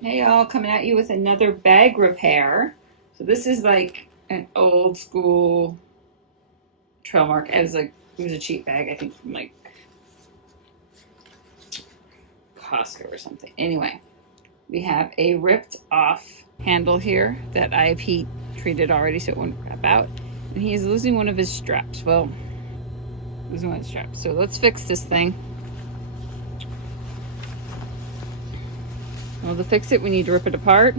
Hey y'all, coming at you with another bag repair. So this is like an old school trail mark. It was a cheap bag, I think from like Costco or something. Anyway, we have a ripped off handle here that I've heat treated already so it won't crap out. And he is losing one of his straps. Well, losing one of his straps. So let's fix this thing. Well, to fix it, we need to rip it apart.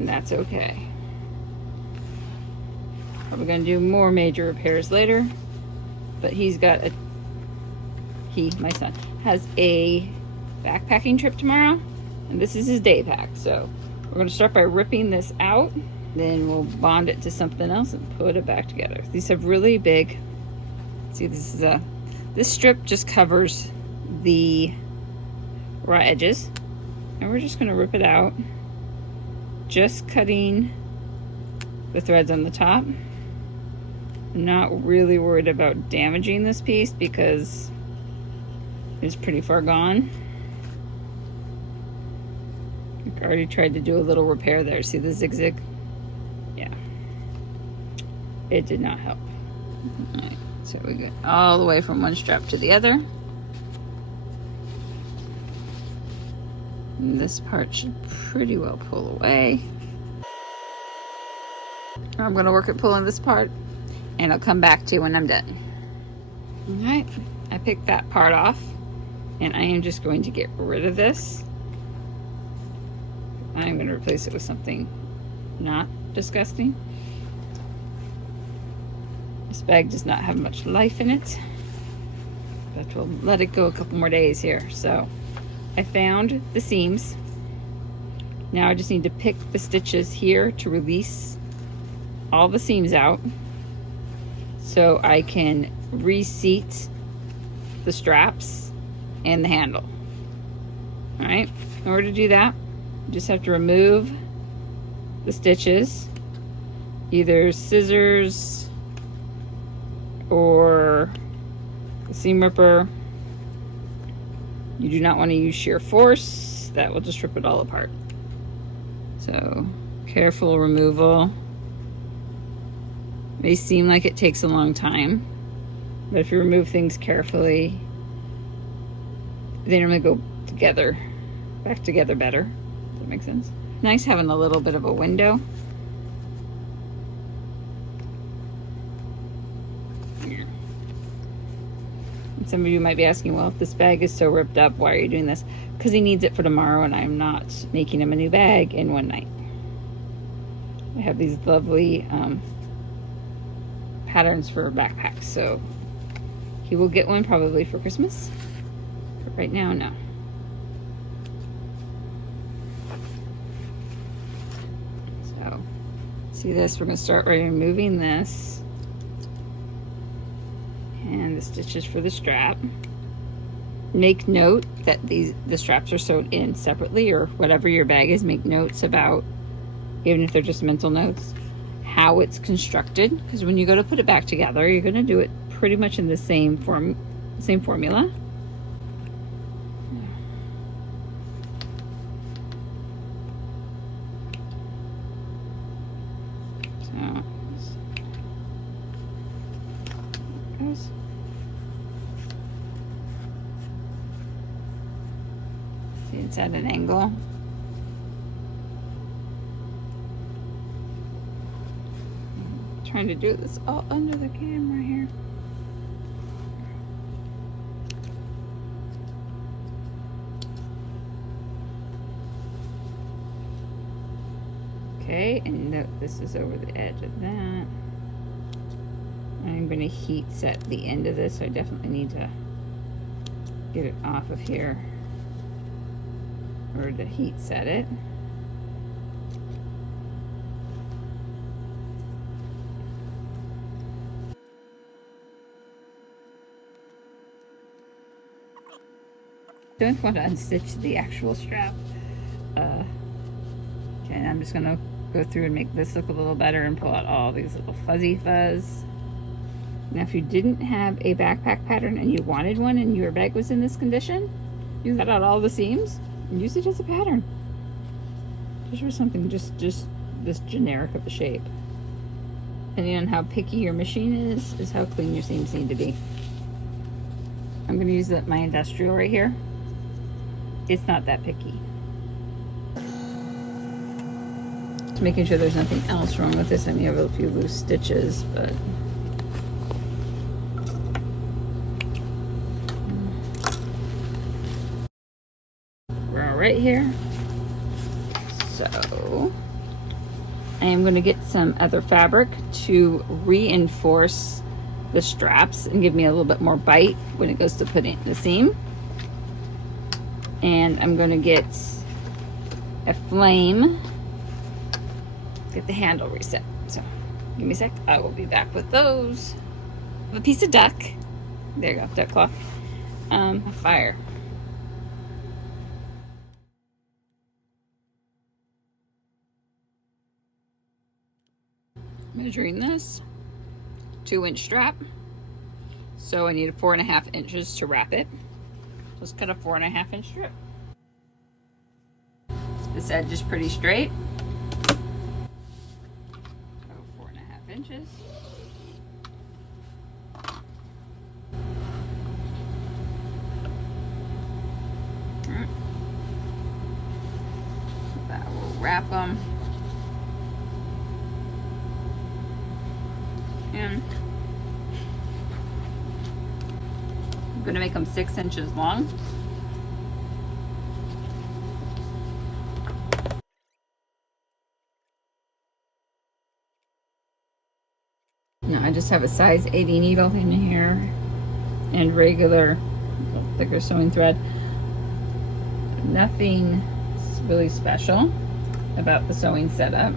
And that's okay. Probably gonna do more major repairs later. But my son, has a backpacking trip tomorrow. And this is his day pack. So we're gonna start by ripping this out. Then we'll bond it to something else and put it back together. These have really big, see this strip just covers the raw edges. And we're just gonna rip it out. Just cutting the threads on the top. I'm not really worried about damaging this piece because it's pretty far gone. I already tried to do a little repair there. See the zigzag? Yeah. It did not help. All right, so we get all the way from one strap to the other. And this part should pretty well pull away. I'm gonna work at pulling this part and I'll come back to you when I'm done. All right, I picked that part off and I am just going to get rid of this. I'm going to replace it with something not disgusting. This bag does not have much life in it, but we'll let it go a couple more days here. So I found the seams. Now I just need to pick the stitches here to release all the seams out so I can reseat the straps and the handle. All right, in order to do that, you just have to remove the stitches, either scissors or the seam ripper. You do not want to use sheer force, that will just rip it all apart. So careful removal. May seem like it takes a long time, but if you remove things carefully, they normally go together, back together better. Does that make sense? Nice having a little bit of a window. And some of you might be asking, well, if this bag is so ripped up, why are you doing this? Because he needs it for tomorrow and I'm not making him a new bag in one night. I have these lovely patterns for backpacks, so he will get one probably for Christmas. But right now, no. So, see this? We're going to start removing this. And the stitches for the strap. Make note that the straps are sewed in separately, or whatever your bag is, make notes about, even if they're just mental notes, how it's constructed, because when you go to put it back together, you're going to do it pretty much in the same formula. So goes. See, it's at an angle. Trying to do this all under the camera here. Okay, and note this is over the edge of that. I'm going to heat set the end of this, so I definitely need to get it off of here, or to heat set it. Don't want to unstitch the actual strap. Okay, and I'm just going to go through and make this look a little better and pull out all these little fuzzy fuzz. Now if you didn't have a backpack pattern and you wanted one and your bag was in this condition, You cut out all the seams and use it as a pattern. Just for something just this generic of a shape. Depending on how picky your machine is how clean your seams need to be. I'm going to use my industrial right here. It's not that picky. Just making sure there's nothing else wrong with this. I may have a few loose stitches, but we're all right here. So I am going to get some other fabric to reinforce the straps and give me a little bit more bite when it goes to putting the seam. And I'm going to get a flame, get the handle reset. So give me a sec. I will be back with those. A piece of duck. There you go, duck cloth. Fire. Measuring this 2-inch strap, so I need 4.5 inches to wrap it. Let's cut a 4.5-inch strip. This edge is pretty straight, so 4.5 inches. That will wrap them. And I'm going to make them 6 inches long. Now I just have a size 80 needle in here and regular thicker sewing thread. Nothing really special about the sewing setup.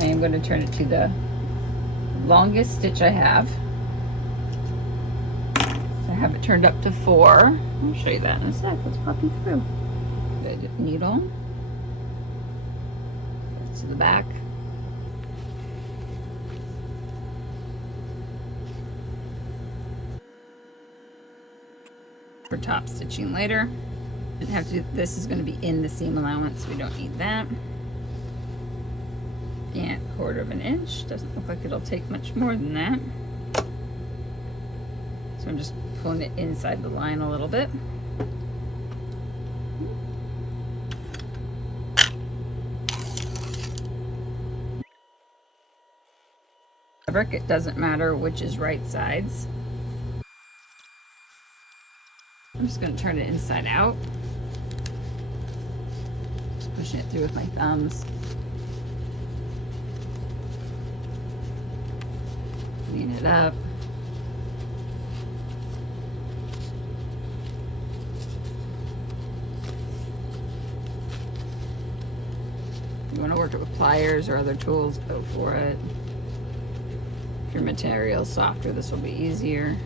I am going to turn it to the longest stitch I have. So I have it turned up to 4. I'll show you that in a sec. Let's pop you through. Good needle. Goes to the back. For top stitching later. Didn't have to. This is going to be in the seam allowance. We don't need that. And 1/4 inch. Doesn't look like it'll take much more than that. So I'm just pulling it inside the line a little bit. Fabric, it doesn't matter which is right sides. I'm just going to turn it inside out. Just pushing it through with my thumbs. Clean it up. If you want to work it with pliers or other tools, go for it. If your material's softer, this will be easier.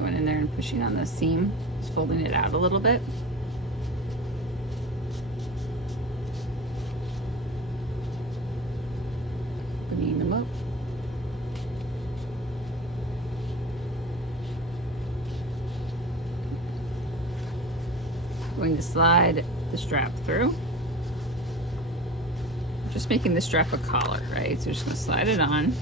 Going in there and pushing on the seam, just folding it out a little bit. Bringing them up. Going to slide the strap through. Just making the strap a collar, right? So we're just going to slide it on.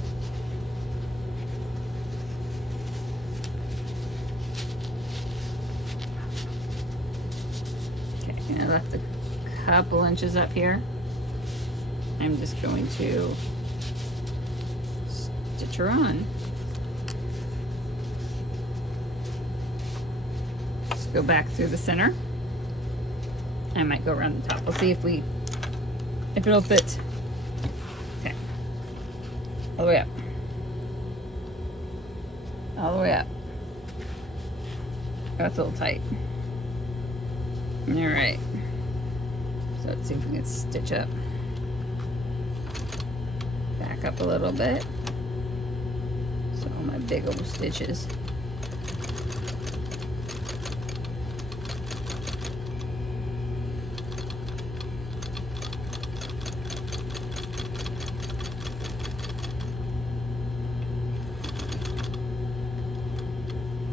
I left a couple inches up here. I'm just going to stitch her on. Just go back through the center. I might go around the top. We'll see if it'll fit. Okay. All the way up. All the way up. That's a little tight. All right. So let's see if we can stitch up. Back up a little bit. big old stitches.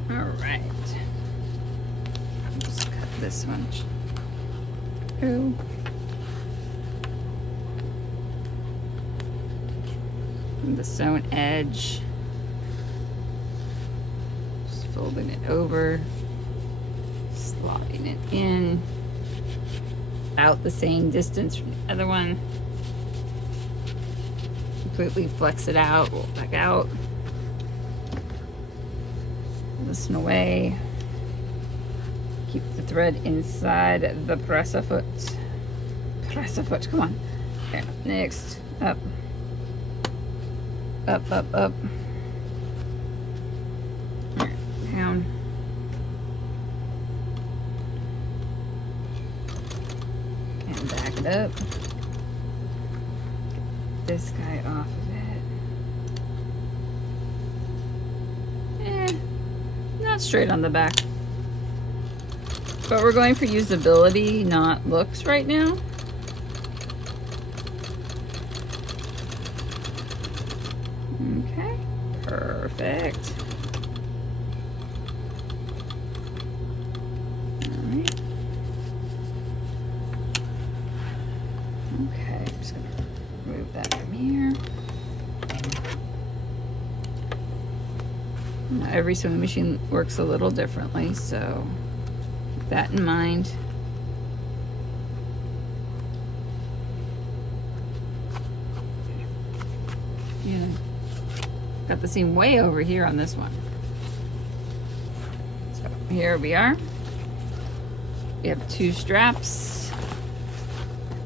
All right. I'll just cut this one. Oh. The sewn edge, just folding it over, slotting it in, about the same distance from the other one. Completely flex it out, roll it back out, listen away. Keep the thread inside the press-a-foot. Press-a-foot, come on. Okay, next, up. Up, up, up. Right, down. And back it up. Get this guy off of it. Not straight on the back. But we're going for usability, not looks right now. Okay, perfect. All right. Okay, I'm just gonna remove that from here. Now, every sewing machine works a little differently, so keep that in mind. Yeah. Got the seam way over here on this one. So here we are. We have 2 straps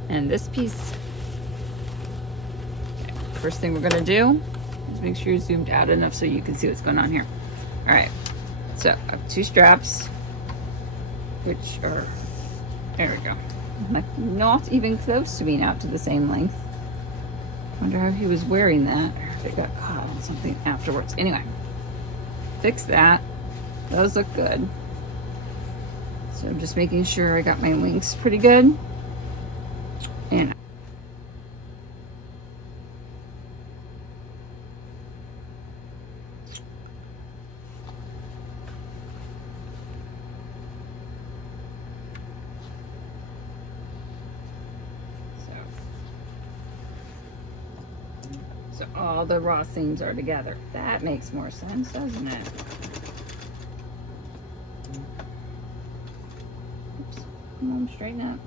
and this piece. Okay. First thing we're gonna do is make sure you're zoomed out enough so you can see what's going on here. All right, so I have 2 straps, which are, there we go. Not even close to being out to the same length. Wonder how he was wearing that. They got caught on something afterwards. Anyway, fix that. Those look good. So I'm just making sure I got my links pretty good. And so all the raw seams are together. That makes more sense, doesn't it? Oops. Come on, straighten up.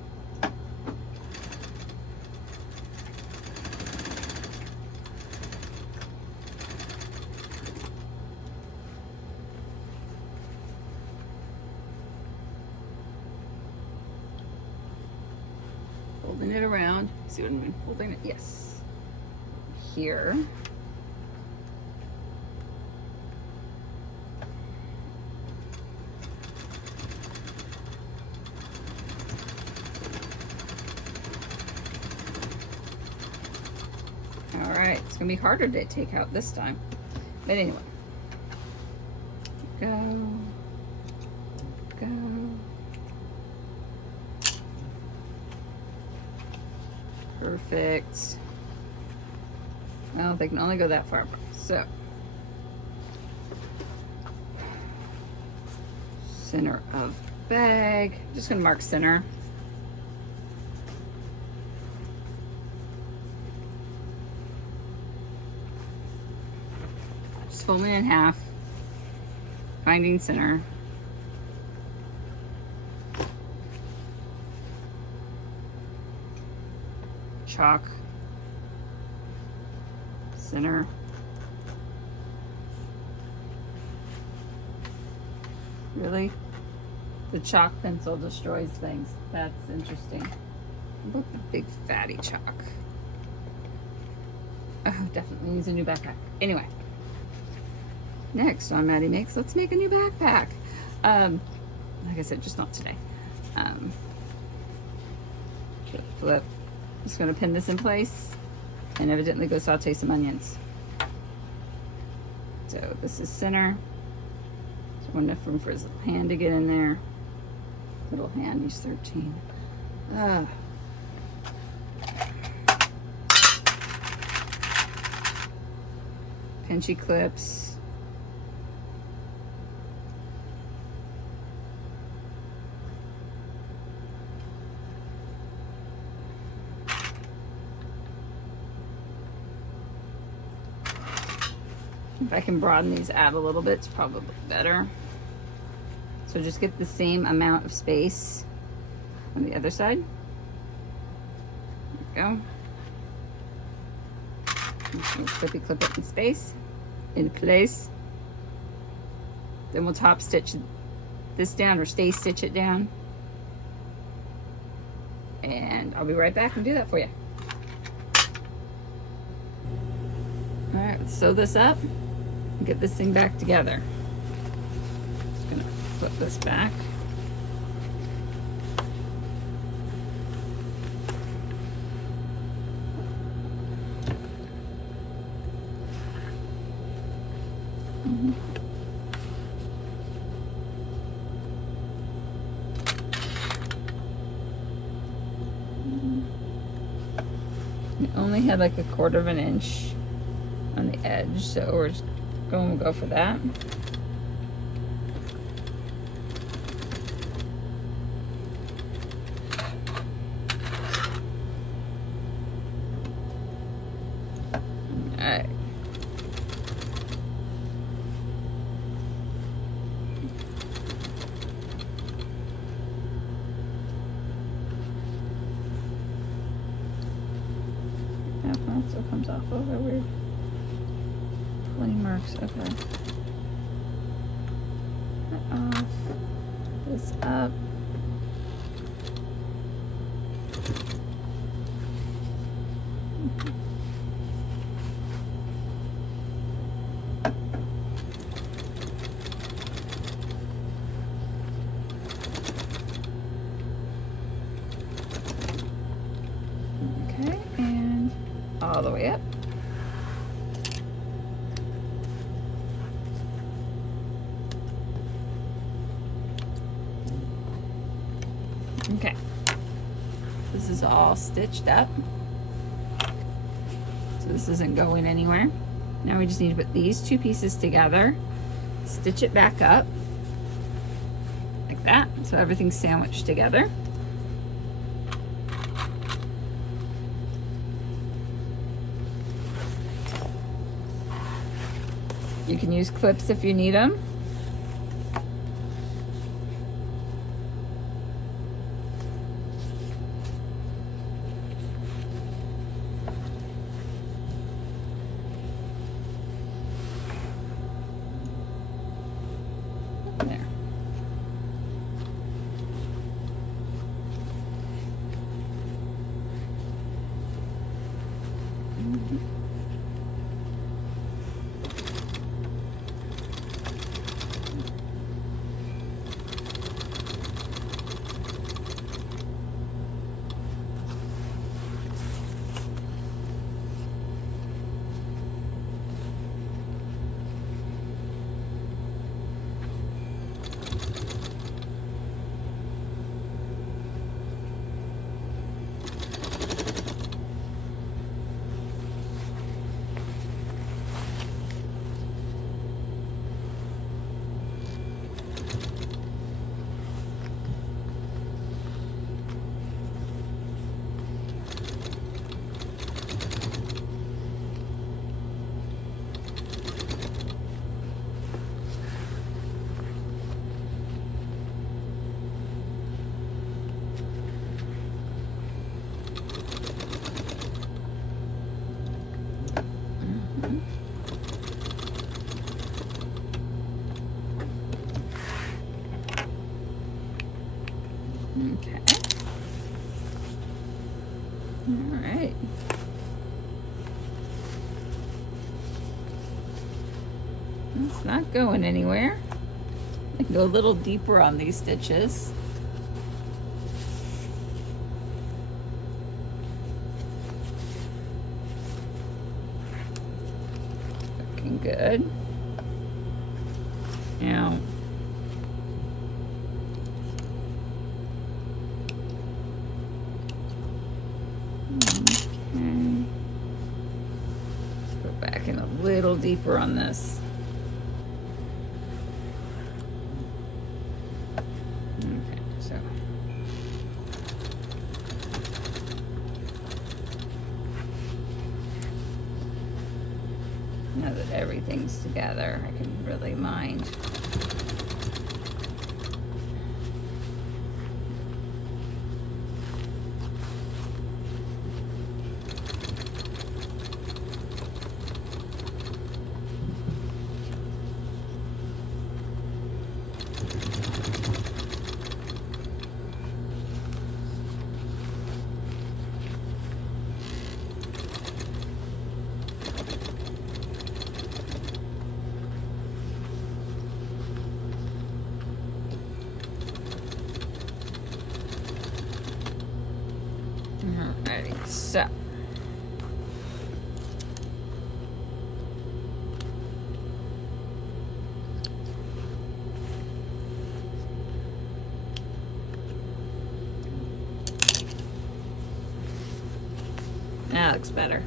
Folding it around. See what I mean? Folding it. Yes. Here. All right, it's gonna be harder to take out this time. But anyway, go. Perfect. Well, they can only go that far. So, center of bag. Just gonna mark center. Just folding in half, finding center. Chalk. Center. Really? The chalk pencil destroys things. That's interesting. What about the big fatty chalk? Oh, definitely needs a new backpack. Anyway, next on Matti Makes, let's make a new backpack. Like I said, just not today. Flip. Just gonna pin this in place and evidently go saute some onions. So this is center. So enough room for his little hand to get in there. Little hand, he's 13. Pinchy clips. If I can broaden these out a little bit, it's probably better. So just get the same amount of space on the other side. There we go. Clippy clip it in space, in place. Then we'll top stitch this down, or stay stitch it down. And I'll be right back and do that for you. All right, let's sew this up and get this thing back together. Just gonna flip this back. We only had like 1/4 of an inch on the edge, so we're just going to go for that. Alright. That still comes off over weird. Pulling marks, okay. That off. This up. Okay, and all the way up. Okay, this is all stitched up, so this isn't going anywhere. Now we just need to put these two pieces together, stitch it back up like that, so everything's sandwiched together. You can use clips if you need them. There. Okay. All right. It's not going anywhere. I can go a little deeper on these stitches. Looking good. Now, okay. Let's go back in a little deeper on this. Okay, so. Now that everything's together, I can really mind. Alrighty, so. That looks better.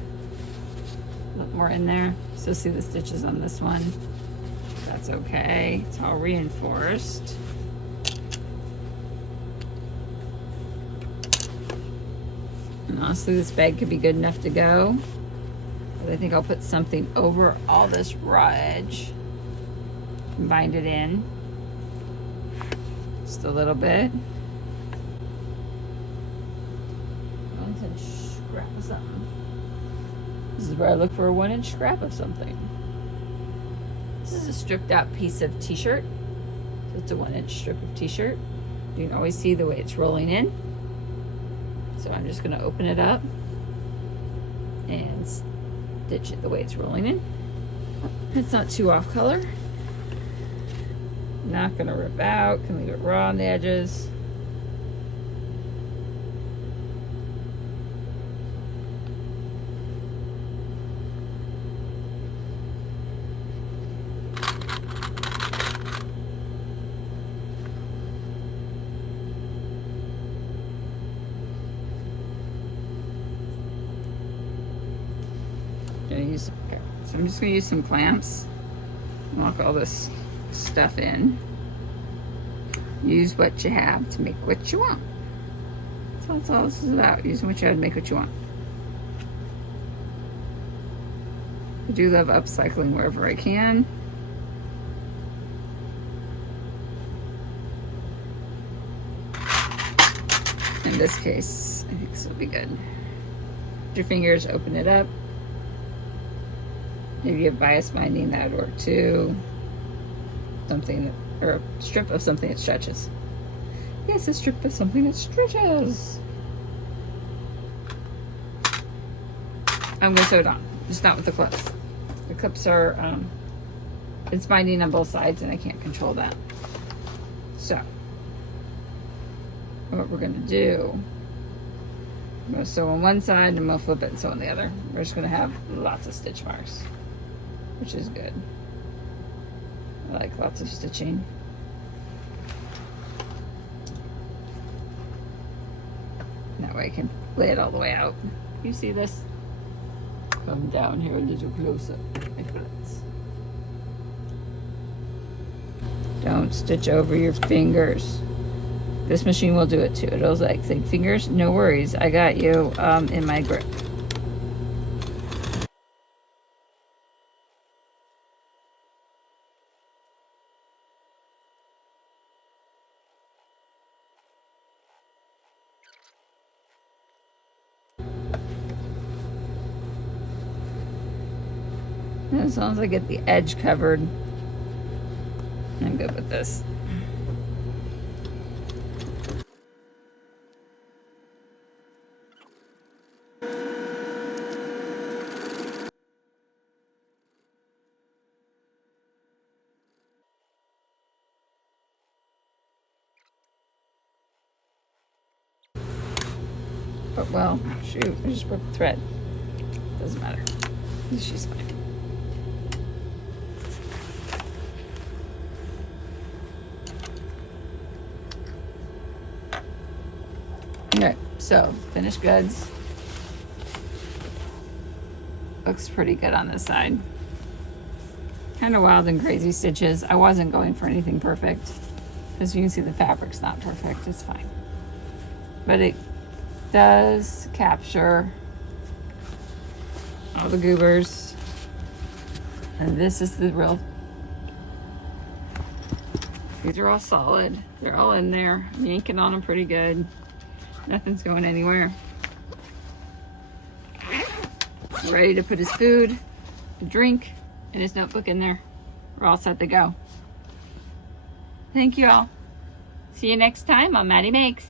A little more in there. Still see the stitches on this one. That's okay. It's all reinforced. And honestly, this bag could be good enough to go. But I think I'll put something over all this raw edge. And bind it in. Just a little bit. 1-inch scrap of something. This is where I look for a 1-inch scrap of something. This is a stripped out piece of t-shirt. So it's a 1-inch strip of t-shirt. You can always see the way it's rolling in. So I'm just going to open it up and stitch it the way it's rolling in. It's not too off color. Not going to rip out. Can leave it raw on the edges. So I'm just going to use some clamps, lock all this stuff in. Use what you have to make what you want. So that's all this is about, using what you have to make what you want. I do love upcycling wherever I can. In this case, I think this will be good. With your fingers, open it up. Maybe a bias binding, that would work too. Something, or a strip of something that stretches. Yes, a strip of something that stretches. I'm gonna sew it on, just not with the clips. The clips are, it's binding on both sides and I can't control that. So, what we're gonna do, I'm gonna sew on one side and I'm gonna flip it and sew on the other. We're just gonna have lots of stitch marks, which is good. I like lots of stitching. That way I can lay it all the way out. You see this? Come down here a little closer. Don't stitch over your fingers. This machine will do it too. It'll like say, fingers, no worries. I got you in my grip. As long as I get the edge covered, I'm good with this. But well, shoot, I just broke the thread. Doesn't matter. She's fine. So, finished goods. Looks pretty good on this side. Kind of wild and crazy stitches. I wasn't going for anything perfect. As you can see, the fabric's not perfect. It's fine. But it does capture all the goobers. And this is the real. These are all solid. They're all in there. I'm yanking on them pretty good. Nothing's going anywhere. Ready to put his food, a drink, and his notebook in there. We're all set to go. Thank you all. See you next time on Matti Makes.